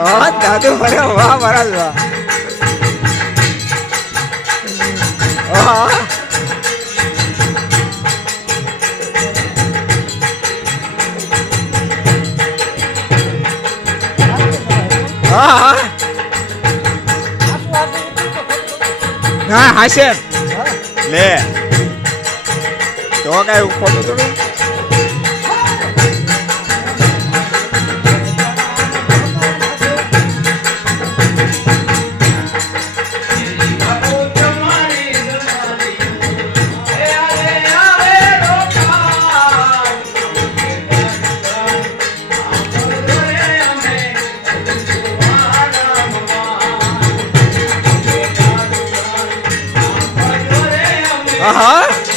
હા દાદુ અરે વાહ મહારાજ વાહ. હા. હા હાશે લે. તો કઈ ખોટું થોડું? Uh-huh.